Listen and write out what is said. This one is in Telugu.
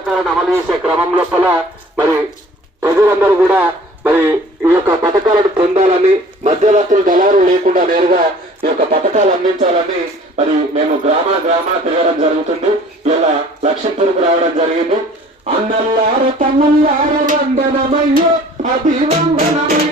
పథకాలను అమలు చేసే క్రమం లోపల మరి ప్రజలందరూ కూడా మరి ఈ యొక్క పథకాలను పొందాలని మధ్యవర్తులు దళారు లేకుండా నేరుగా ఈ యొక్క పథకాలు అందించాలని మరి మేము గ్రామ గ్రామ తిరగడం జరుగుతుంది. ఇలా లక్ష్మీపురకు రావడం జరిగింది. అన్నల్లార తమ్ముల్లార వందనమయ్యో అభివందనమయ్యో.